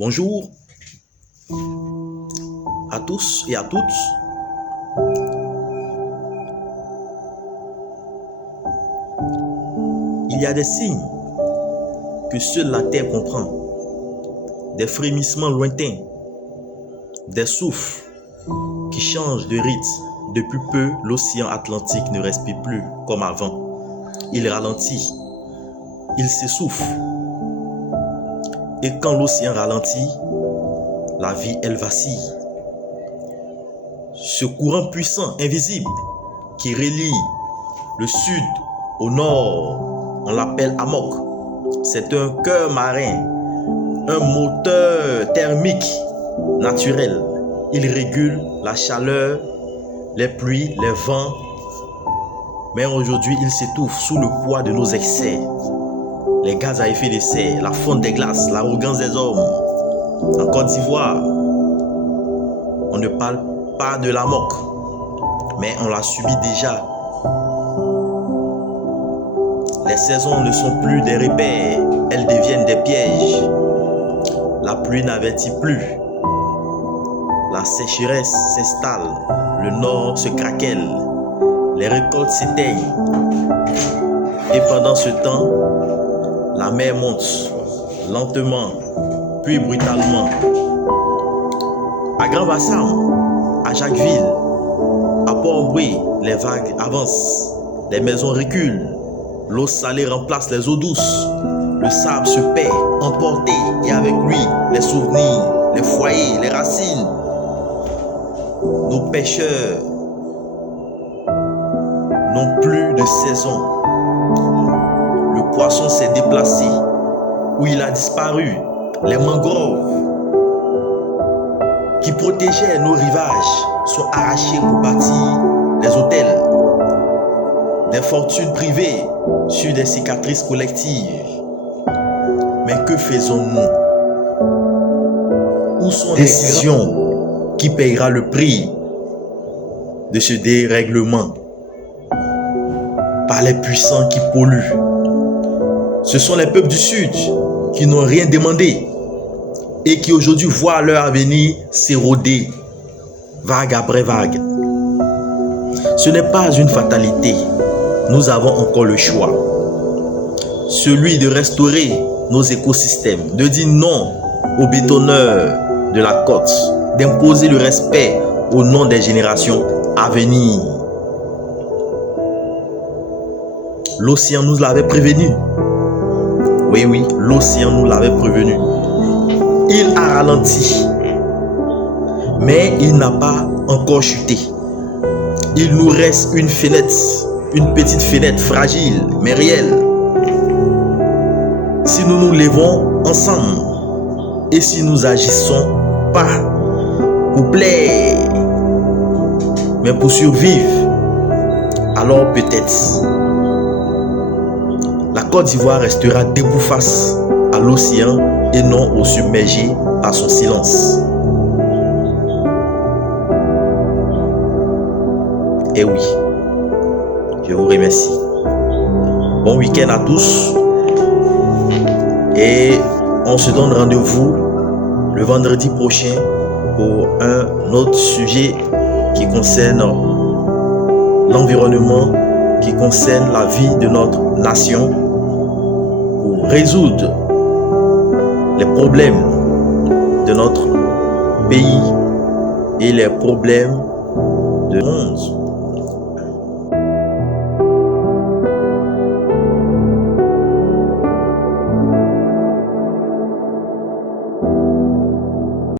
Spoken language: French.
Bonjour à tous et à toutes. Il y a des signes que seule la terre comprend, des frémissements lointains, des souffles qui changent de rythme. Depuis peu, l'océan Atlantique ne respire plus comme avant. Il ralentit, il s'essouffle. Et quand l'océan ralentit, la vie, elle vacille. Ce courant puissant, invisible, qui relie le sud au nord, on l'appelle Amok. C'est un cœur marin, un moteur thermique naturel. Il régule la chaleur, les pluies, les vents. Mais aujourd'hui, il s'étouffe sous le poids de nos excès. Les gaz à effet de serre, la fonte des glaces, l'arrogance des hommes. En Côte d'Ivoire, on ne parle pas de l'Amok, mais on l'a subi déjà. Les saisons ne sont plus des repères, elles deviennent des pièges. La pluie n'avertit plus. La sécheresse s'installe, le nord se craquelle, les récoltes s'éteignent. Et pendant ce temps, la mer monte lentement, puis brutalement. À Grand-Bassam, à Jacquesville, à Port-Boué, les vagues avancent, les maisons reculent, l'eau salée remplace les eaux douces, le sable se perd, emporté, et avec lui, les souvenirs, les foyers, les racines. Nos pêcheurs n'ont plus de saison. Le poisson s'est déplacé, où il a disparu. Les mangroves qui protégeaient nos rivages sont arrachés pour bâtir des hôtels. Des fortunes privées sur des cicatrices collectives. Mais que faisons-nous? Où sont les décisions qui paiera le prix de ce dérèglement? Par les puissants qui polluent. Ce sont les peuples du Sud qui n'ont rien demandé et qui aujourd'hui voient leur avenir s'éroder, vague après vague. Ce n'est pas une fatalité. Nous avons encore le choix. Celui de restaurer nos écosystèmes, de dire non aux bétonneurs de la côte, d'imposer le respect au nom des générations à venir. L'océan nous l'avait prévenu. Oui, l'océan nous l'avait prévenu. Il a ralenti, mais il n'a pas encore chuté. Il nous reste une fenêtre, une petite fenêtre fragile, mais réelle. Si nous nous levons ensemble et si nous agissons pas pour plaire, mais pour survivre, alors peut-être la Côte d'Ivoire restera debout face à l'océan et non au submergé par son silence. Et oui, je vous remercie. Bon week-end à tous. Et on se donne rendez-vous le vendredi prochain pour un autre sujet qui concerne l'environnement, qui concerne la vie de notre nation, pour résoudre les problèmes de notre pays et les problèmes du monde.